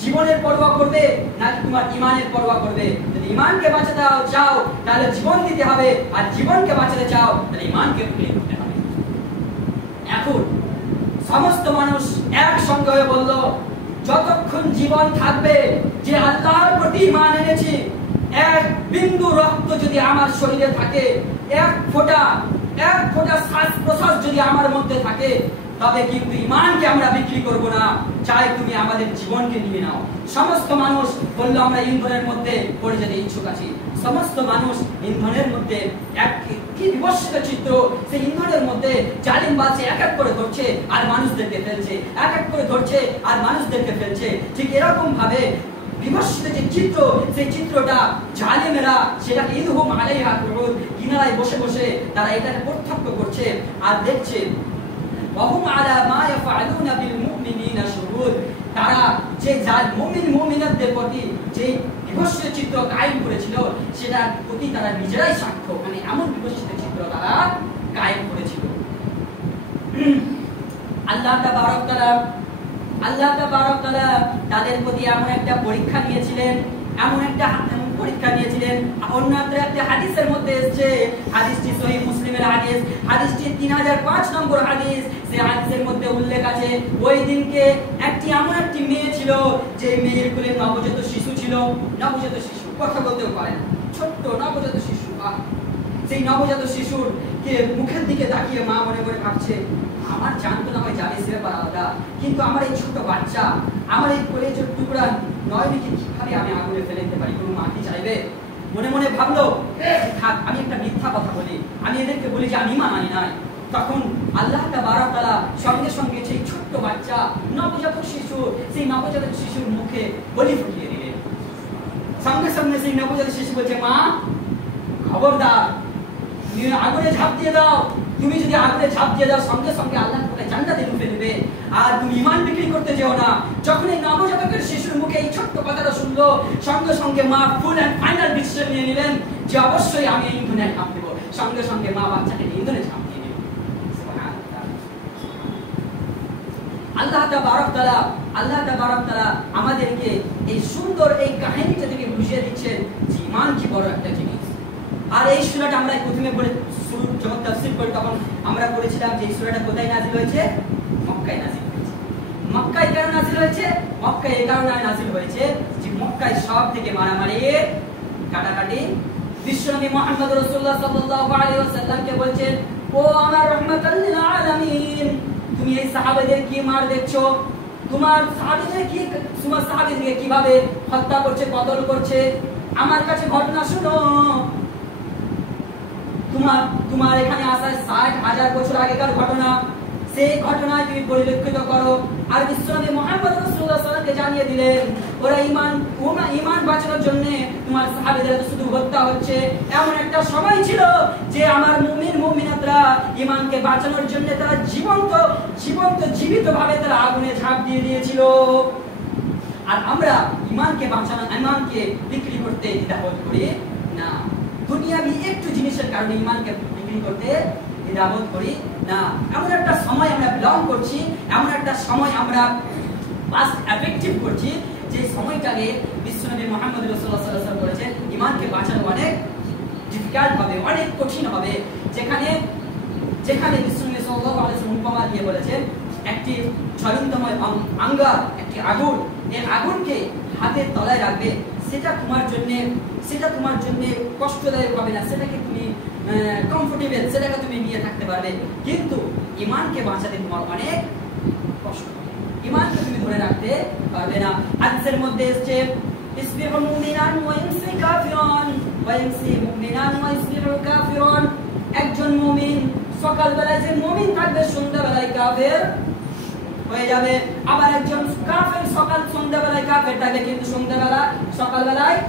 জীবনের পরোয়া করবে নাকি তোমার ইমানের পরোয়া করবে? যদি ইমানকে বাঁচাতে চাও তাহলে জীবন দিতে হবে, আর জীবনকে বাঁচাতে চাও তাহলে ইমানকে ভুলে দিতে হবে। এখন সমস্ত মানুষ একসঙ্গে হয়ে বলল, যতক্ষণ জীবন থাকবে যে আল্লাহর প্রতি ঈমান এনেছি, এক বিন্দু রক্ত যদি আমার শরীরে থাকে, এক ফোঁটা শ্বাস প্রশ্বাস যদি আমার মধ্যে থাকে, তবে কিন্তু ঈমানকে আমরা বিক্রি করব না, চাই তুমি আমাদের জীবনকে নিয়ে নাও। সমস্ত মানুষ বলল, আমরা ইন্ধনের মধ্যে পড়ে যেতে ইচ্ছুক আছি। সমস্ত মানুষ ইন্ধনের মধ্যে কি বিভৎসিত চিত্র, সেই ইন্ধনের মধ্যে জালিম বাদশা এক এক করে ধরছে আর মানুষদেরকে ফেলছে, এক এক করে ধরছে আর মানুষদেরকে ফেলছে। ঠিক এরকম ভাবে বিভৎসিত যে চিত্র, সেই চিত্রটা জালিমেরা সেটাকে ইদহুম আলাইহা কুউদ, কিনারায় বসে বসে তারা এটাকে প্রত্যক্ষ করছে আর দেখছে। ওয়াহুম আলা মা ইয়াফআলুনা বিল মুমিনিনা শুহুদ, তারা যে মুমিন মুমিনাতদের প্রতি যে বিভৎসিত চিত্র কায়েম করেছিল, সেটার প্রতি তারা নিজেরাই সাক্ষ্য, মানে এমন বিভৎসিত চিত্র তারা কায়েম করেছিল। আল্লাহ তাবারক তাআলা তাদের প্রতি এমন একটা পরীক্ষা নিয়েছিলেন, অন্য একটা হাদিসের মধ্যে এসেছে, হাদিসটি সহিহ মুসলিমের হাদিস, হাদিসটি 3005 নম্বর হাদিস। সেই হাদিসের মধ্যে উল্লেখ আছে, ওই দিনকে এমন একটি মেয়ে ছিল, যে মেয়ের কোলে নবজাত শিশু ছিল। নবজাত শিশু কথা বলতেও পারে না, ছোট্ট নবজাত শিশু। সেই নবজাত শিশুর কে মুখের দিকে তাকিয়ে মা মনে করে ভাবছে, আমার জান তো না হয় যাবে সে ব্যাপার আলাদা, কিন্তু আমার এই ছোট বাচ্চা, আমার এই কলেজের টুকরা নয়নিকে কিভাবে আমি আগুনে ফেলে দিতে পারি? কোনো মা কি চাইবে? মনে মনে ভাবলো, থাক আমি একটা মিথ্যা কথা বলি, আমি এদেরকে বলি যে আমি ঈমান আনি নাই। তখন আল্লাহ তাবারক তাআলা সঙ্গে সঙ্গে সেই ছোট্ট বাচ্চা নবজাত শিশু, সেই নবজাত শিশুর মুখে বলি ফুটিয়ে দিলেন। সঙ্গে সঙ্গে সেই নবজাত শিশু বলছে, মা খবরদার, তুমি আগুনে ঝাঁপ দিয়ে দাও। তুমি যদি আগুনে ঝাঁপ দিয়ে দাও, সঙ্গে সঙ্গে আল্লাহ তোমাকে জান্নাতে ঢুকে দেবে, আর তুমি ঈমান বিক্রি করতে যেও না। যখন এই নবজাতকের শিশুর মুখে এই ছোট্ট কথাটা শুনলো, সঙ্গে সঙ্গে মা ফুল এন্ড ফাইনাল ডিসিশন নিয়ে নিলেন যে অবশ্যই আমি এই ইন্ধনে ঝাঁপ দেব। সঙ্গে সঙ্গে মা বাচ্চাকে ইন্ধনে ঝাঁপ দিয়ে দিলেন। আল্লাহ তাবারক তাআলা আমাদেরকে এই সুন্দর এই কাহিনীটা থেকে বুঝিয়ে দিচ্ছেন যে ঈমান কি বড় একটা জিনিস। আর এই সূরাটা আমরা প্রথমে পড়ে যখন তাফসীর করি, তখন আমরা বলেছিলাম যে এই সূরাটা কোথায় নাযিল হয়েছে? মক্কায় নাযিল হয়েছে। মক্কায় কেন নাযিল হয়েছে? মক্কায় এই কারণে নাযিল হয়েছে যে মক্কায় সব থেকে মারামারি, কাটাকাটি। বিশ্বনবী মুহাম্মদ রাসূলুল্লাহ সাল্লাল্লাহু আলাইহি ওয়াসাল্লামকে বলছেন, ও আমার রাহমাতাল লিল আলামিন, তুমি এই সাহাবাদের কি মার দেখছো? তোমার সাহাবীদেরকে কিভাবে হত্যা করছে, কতল করছে, আমার কাছে ঘটনা শুনো। তোমার এখানে আসার 60,000 বছর আগেকার ঘটনা, সেই ঘটনায় তুমি পরিলক্ষিত করো। আর বিশ্বনবী মুহাম্মদ রাসূলুল্লাহ সাল্লাল্লাহু আলাইহি ওয়াসাল্লাম জানিয়ে দিলেন, ওরা ঈমান বাঁচানোর জন্য তোমার সাহাবীদের শুধু হত্যা হচ্ছে। এমন একটা সময় ছিল যে আমার মুমিন মুমিনাতরা ঈমানকে বাঁচানোর জন্য তারা জীবিতভাবে তারা আগুনে ঝাঁপ দিয়ে দিয়েছিল। আর আমরা ঈমানকে বাঁচানো, ঈমানকে বিক্রি করতে দ্বিধাবোধ করি না। দুনিয়াবি একটু জিনিসের কারণে ঈমানকে বিক্রি করতে দ্বিধাবোধ করি না। এমন একটা সময় আমরা বিলং করছি, এমন একটা সময় আমরা পাস্ট এফেক্টিভ করছি, যে সময়টাকে বিশ্বনবী মুহাম্মদ রাসূলুল্লাহ সাল্লাল্লাহু আলাইহি ওয়াসাল্লাম বলেছেন ঈমানকে বাঁচানো অনেক ডিফিকাল্ট হবে, অনেক কঠিন হবে। যেখানে বিশ্বনবী সাল্লাল্লাহু আলাইহি ওয়াসাল্লাম উপমা দিয়ে বলেছেন, একটি জ্বলন্তময় আঙ্গার, একটি আগুন, এই আগুনকে হাতের তলায় রাখবে, সেটা তোমার জন্য কষ্টদায়ক হবে না, সেটাকে তুমি কমফোর্টেবল, সেটাকে তুমি নিয়ে থাকতে পারবে। কিন্তু ঈমানকে বাঁচাতে তোমার অনেক কষ্ট হবে, ঈমানকে তুমি ধরে রাখতে পারবে না। হাদিসের মধ্যে এসেছে, ইসবিহু মুমিনান ওয়া ইমসি কাফিরান ওয়া ইমসি মুমিনান ওয়া ইসবিহু কাফিরান। একজন মুমিন সকালবেলায় যে মুমিন থাকবে, সন্ধ্যাবেলায় কাফের হয়ে যাবে। আবার একজন কাফের সন্ধ্যাবেলায় কাফের থাকবে, কিন্তু সকালবেলায়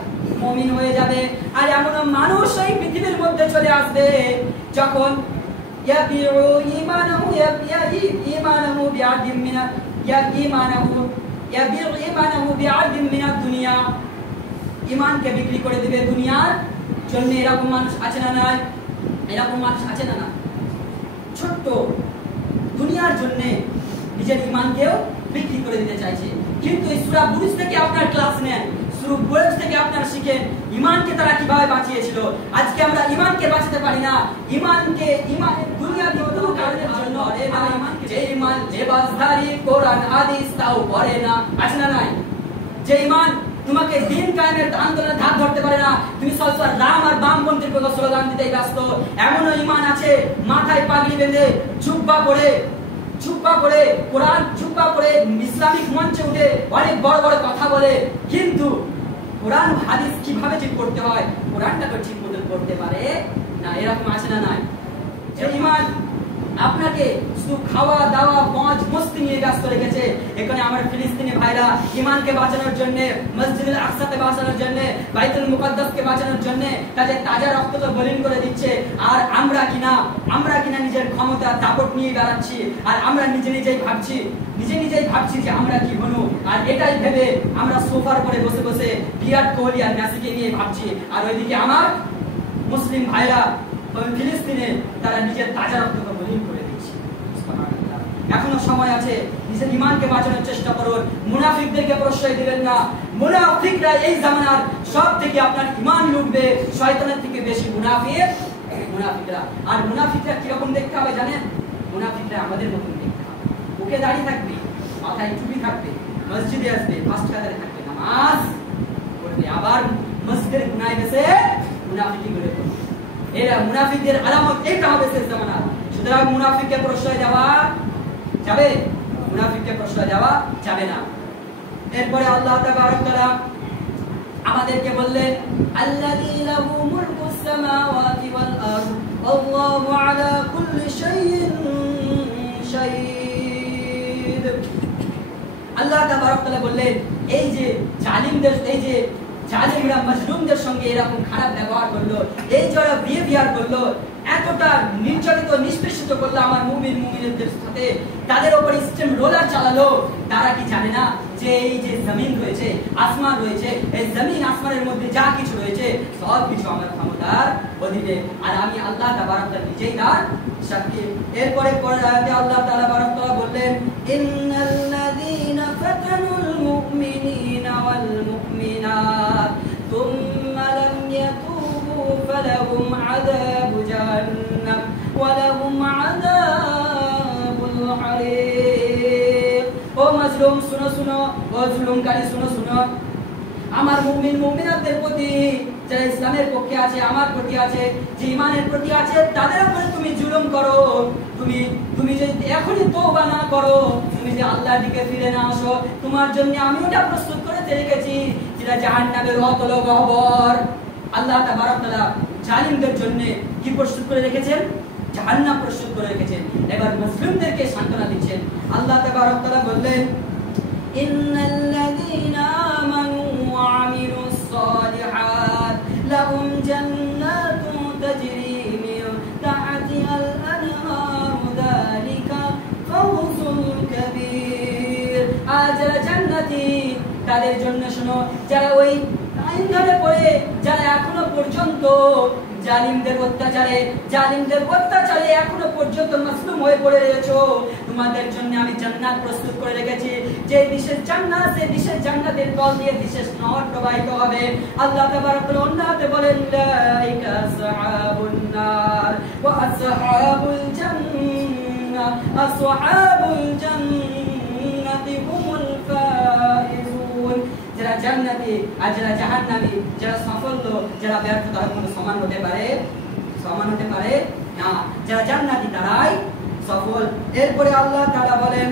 মুমিন হয়ে যাবে। আর এমন মানুষ এই পৃথিবীর মধ্যে চলে আসবে যখন ইয়াবিউ ঈমানাহু বিআদিম মিনাদ দুনিয়া, ঈমানকে বিক্রি করে দিবে দুনিয়ার জন্য। এরকম মানুষ আছে না নাই? এরকম মানুষ আছে না? ছোট্ট দুনিয়ার জন্য নিজের ঈমানকেও বিক্রি করে দিতে চাইছে। কিন্তু এই সূরা বুরুজ থেকে আপনার ক্লাস নেন, শুরু বয়স থেকে আপনারা শিখেন ঈমানকে তারা কিভাবে বাঁচিয়েছিল। আজকে আমরা ঈমানকে বাঁচাতে পারি না। ঈমানকে দুনিয়ার কোনো কারণের জন্য যে ঈমান লেবাসধারী কোরআন হাদিস তাও পড়ে না, আছে না নাই? যে ঈমান তোমাকে দিন কায়েমের আন্দোলনে ধার ধরতে পারে না, তুমি সলসর রাম আর বামপন্থীর কথা স্লোগান দিতেই ব্যস্ত। এমনও ঈমান আছে মাথায় পাগড়ি বেঁধে জুব্বা পরে কোরআন জুব্বা পরে ইসলামিক মঞ্চে উঠে অনেক বড় বড় কথা বলে, কিন্তু কোরআন হাদিস কিভাবে ঠিক করতে হয় কোরআনটাকে ঠিক মতো করতে পারে না। এরকম আছে না নাই? যে ঈমান আপনাকে শুধু খাওয়া দাওয়া মজ মস্তি নিয়ে ব্যস্ত রেখেছে। এখানে আমার ফিলিস্তিনি ভাইরা ঈমানকে বাঁচানোর জন্য, মসজিদুল আকসাকে বাঁচানোর জন্য, বাইতুল মুকাদ্দাসকে বাঁচানোর জন্য তাদের তাজা রক্তকে বলিন করে দিচ্ছে। আর আমরা কিনা নিজের ক্ষমতা দাপট নিয়ে বেড়াচ্ছি। আর আমরা নিজেই ভাবছি যে আমরা কি হনু। আর এটাই ভেবে আমরা সোফার পরে বসে বসে বিরাট কোহলি আর মেসিকে নিয়ে ভাবছি। আর ওইদিকে আমার মুসলিম ভাইরা ফিলিস্তিনে তারা নিজের তাজা রক্তকে বলিন করে দিচ্ছে। এখনো সময় আছে, নিজের ঈমানকে বাঁচানোর চেষ্টা করুন। মুনাফিকদেরকে প্রশ্রয় দিবেন না। মুনাফিকরা এই জামানার সব থেকে আপনার ঈমান লুটবে, শয়তানের থেকে বেশি মুনাফিকরা। আর মুনাফিকরা কিরকম দেখতে হবে জানেন? মুনাফিকরা আমাদের মতন দেখতে হবে। বুকে দাড়ি থাকবে, মাথায় টুপি থাকবে, মসজিদে আসবে, পাঁচ কাতারে থাকবে, নামাজ পড়বে, আবার মসজিদের গুনায় গেছে মুনাফিকি করে করবে। এরা মুনাফিকদের আলামত এইটা হবে শেষ জামানার। সুতরাং মুনাফিককে প্রশ্রয় দেওয়া যাবে? মুনাফিককে প্রশ্রয় দেওয়া যাবে না। এরপরে আল্লাহ তাবারক তাআলা আমাদেরকে বললেন আল্লাযী লাহু মুলকুস সামাওয়াতি ওয়াল আরদ আল্লাহু আলা কুল্লি শাইইন শাহীদ। আল্লাহ তাবারক তাআলা বললেন এই যে জালিমরা মাজলুমদের সঙ্গে এরকম খারাপ ব্যবহার করলো, এই যারা বিহেভিয়ার করলো, এতটা নির্যাতিত নিষ্পেষিত করলো আমার মুমিনদের সাথে, তাদের উপর স্টিম রোলার চালালো, তারা কি জানে না যে এই যে জমিন রয়েছে, আসমান রয়েছে, এই জমিন আসমানের মধ্যে যা কিছু রয়েছে সব কিছু আমার ক্ষমতার অধীনে, আর আমি আল্লাহ তাবারক তাআলা নিজেই তার সাক্ষী। এরপরে পরের আয়াতে আল্লাহ তাবারক তাআলা বললেন ইন্নাল্লাযীনা ফাতানুল মুমিনিনা ওয়াল মুমিনাত থুম্মা লাম ইয়াতুবু ফালাহুম আযাবু জাহান্নাম ওয়া লাহুম আযাবুল হারিক। ও মাজলুম শুনো, ও জুলুমকারী শুনো, আমার মুমিনাতদের প্রতি, যারা ইসলামের পক্ষে আছে, আমার প্রতি আছে, যে ঈমানের প্রতি আছে, তাদের উপরে তুমি জুলুম করো, তুমি যদি এখনই তওবা না করো, তুমি যে আল্লাহর দিকে ফিরে না আসো, তোমার জন্য আমি ওটা প্রস্তুত করে রেখেছি যেটা জাহান্নামের অতল গহ্বর। আল্লাহ তাবারক তাআলা জালিমদের জন্য কি প্রস্তুত করে রেখেছেন? জাহান্নাম প্রস্তুত করে রেখেছেন। এবার মুসলিমদেরকে সান্ত্বনা দিচ্ছেন। আল্লাহ তাবারক তাআলা বললেন ইন্নাল্লাযীনা আমানু ওয়া আমিলুস সালিহাত লাহুম জান্নাতুন তাজরি মিন তাহতিহাল আনহার যালিকা ফাওজুল কাবীর। যারা জান্নাতি তাদের জন্য শোনো, যারা ওই আইন ধরে পড়ে, যারা এখনো পর্যন্ত জালিমদের অত্যাচারে এখনো পর্যন্ত মাসলুম হয়ে পড়ে রয়েছো, তোমাদের জন্য আমি জান্নাত প্রস্তুত করে রেখেছি। যে বিশেষ জান্নাত, সেই বিশেষ জান্নাতের তল দিয়ে বিশেষ নহর প্রবাহিত হবে। আল্লাহ তাবারক ওয়া তাআলা বলেন লাইকা আসহাবুন নার ওয়া আসহাবুল জান্নাতি হুমুল ফাইজুন। যারা জান্নাতি আর যারা জাহান্নামী, যারা সাফল্য, যারা ব্যর্থ, তারা কোনো সমান হতে পারে না। যারা জান্নাতি তারাই সফল। এরপরে আল্লাহ তাআলা বলেন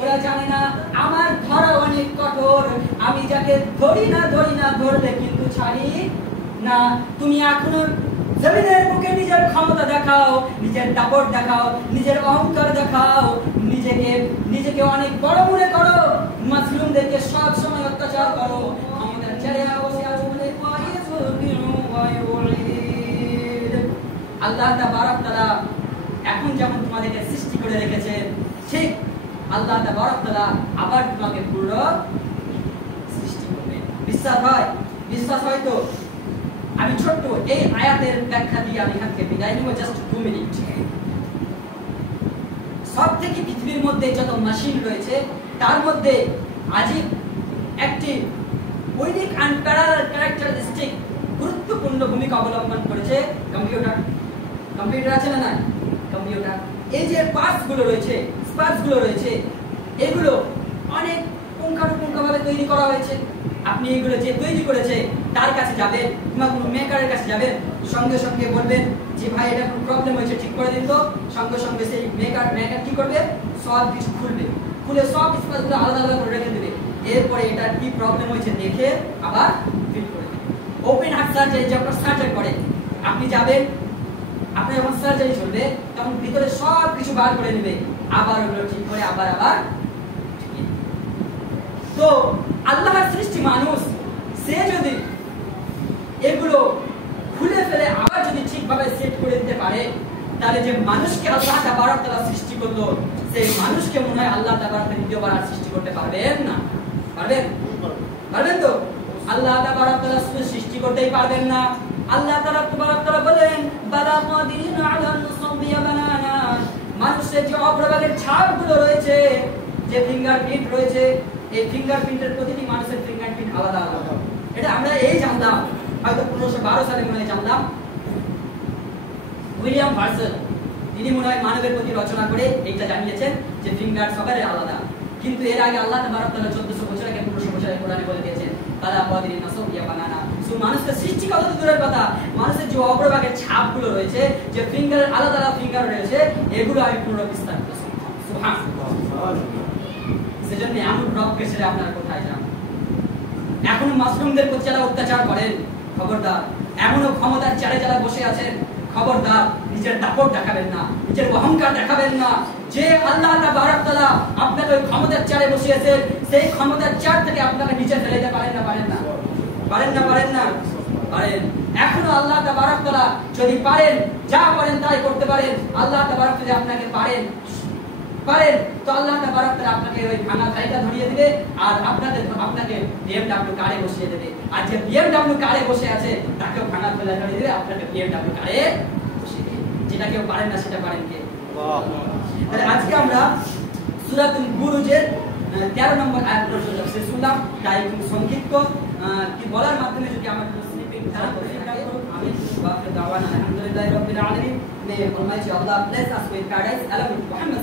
ওরা জানে না আমার ধরা অনেক কঠোর, আমি যাকে ধরি না ধরলে কিন্তু ছাড়ি না। তুমি এখনো জমিনের বুকে নিজের ক্ষমতা দেখাও, নিজের দাপট দেখাও, নিজের অহংকার দেখাও, নিজেকে অনেক বড় মনে করো, মাসলুমদেরকে সব সময় অত্যাচার করো, আমাদের ছেড়ে বসে আছো বলে আল্লাহ তাবারক তাআলা এখন যেমন তোমাদেরকে সৃষ্টি করে রেখেছেন, ঠিক আল্লাহ তাবারক তাআলা আবার তোমাকে পুরো সৃষ্টি করবে। বিশ্বাস হয় তো? আমি ছোট্ট এই আয়াতের ব্যাখ্যা দিয়ে আমি এখান থেকে বিদায় নিব, জাস্ট 2 মিনিট। সব থেকে পৃথিবীর মধ্যে যত মেশিন রয়েছে তার মধ্যে আজিব, active, unique and parallel characteristic গুরুত্বপূর্ণ ভূমিকা অবলম্বন করেছে কম্পিউটার। কম্পিউটার আছে না না? কম্পিউটার এই যে পার্টস গুলো রয়েছে, স্পার্টস গুলো রয়েছে, এগুলো অনেক পুঙ্খানুপুঙ্খভাবে তৈরি করা হয়েছে। আপনি এগুলো যে তৈরি করেছে তার কাছে যাবেন কিংবা কোনো মেকারের কাছে যাবেন, সঙ্গে সঙ্গে বলবেন যে ভাই এটা কোনো প্রবলেম হয়েছে, ঠিক করে দিন তো। সঙ্গে সঙ্গে সেই মেকার কি করবে, সব কিছু খুলবে, খুলে সব স্পার্টসগুলো আলাদা আলাদা করে রেখে দেবে। এরপরে এটা কি প্রবলেম হয়েছে দেখে আবার ফিট করে দেবে। ওপেন হার্ট সার্জারি যে আপনার সার্জারি করে, আপনি যাবেন, আপনি যখন সার্জারি চলবে তখন ভিতরে সব কিছু বার করে নেবে, আবার ওগুলো ঠিক করে আবার তো আল্লাহর সৃষ্টি মানুষ, সে যদি এগুলো খুলে ফেলে আবার যদি ঠিকভাবে সেট করে দিতে পারে, তাহলে যে মানুষকে আল্লাহ তাবারক তাআলা সৃষ্টি করলো, সেই মানুষকে মনে হয় আল্লাহ তাবারক তাআলা দ্বিতীয়বার আর সৃষ্টি করতে পারবেন না? পারবেন? পারবেন তো? আল্লাহ তাবারক তাআলা শুধু সৃষ্টি করতেই পারবেন না, আল্লাহ তাবারক তাআলা বলেন বালা কাদিরিন আলা নুসাবিয়া বানানা, মানুষের যে অগ্রভাগের ছাপগুলো রয়েছে, যে ফিঙ্গারপ্রিন্ট রয়েছে, এই ফিঙ্গারপ্রিন্টের প্রতিটি মানুষের ফিঙ্গারপ্রিন্ট আলাদা আলাদা। এটা আমরা এই জানতাম হয়তো 1512 সালে মনে হয় জানলাম। উইলিয়াম ভার্সেল তিনি মনে হয় মানবের প্রতি রচনা করে এইটা জানিয়েছেন যে ফিঙ্গার সবারই আলাদা। কিন্তু এর আগে আল্লাহ তাবারক তাআলা 1400 বছর আগে 1500 বছর আগে কোরআনে বলে দিয়েছেন বালা কাদিরিন নাসাবিয়া বানানা। সো মানুষের সৃষ্টি কত দূরের কথা, মানুষের যে অগ্রভাগের ছাপগুলো রয়েছে, যে ফিঙ্গার আলাদা আলাদা ফিঙ্গার রয়েছে, এগুলো আমি পুনর্বিস্তার করছি। সুবহানাল্লাহ। সেজন্য এমন রবকে ছেড়ে আপনারা কোথায় যান? এখনো মাসরুমদের প্রতি যারা অত্যাচার করেন, খবরদার। এমনও ক্ষমতার চেয়ারে যারা বসে আছেন, খবরদার, নিজের দাপট দেখাবেন না, নিজের অহংকার দেখাবেন না। যে আল্লাহ তাবারক তাআলা আপনাকে ওই ক্ষমতার চেয়ারে বসিয়েছেন, সেই ক্ষমতার চেয়ার থেকে আপনাকে নিচে ফেলে দিতে পারেন না? পারেন না? পারেন না? পারেন না? পারেন। এখনো আল্লাহ তাবারক তাআলা যদি পারেন, যা পারেন তাই করতে পারেন। আল্লাহ তাবারক তাআলা আপনাকে পারেন তো আল্লাহ তাবারক তাআলা আপনাকে ওই ভাঙা গাড়িটা ধরিয়ে দিবে আর আপনাকে BMW কারে বসিয়ে দেবে। আর যে BMW কারে বসে আছে তাকেও ভাঙা ফেলা ধরিয়ে দিবে, আপনাকে BMW কারে বসিয়ে দিবে। যেটা কেউ পারেন না সেটা পারেন কে? আল্লাহ। তাহলে আজকে আমরা সূরাতুল বুরুজের 13 নম্বর আয়াত পর্যন্ত শেষ করলাম। তাই খুব সংক্ষিপ্ত কি বলার মাধ্যমে যদি আমরা স্নিপেট আমি ওয়াফি দাওয়ানা আলহামদুলিল্লাহি রাব্বিল আলামিন। May Almighty Allah bless us with paradise along with Muhammad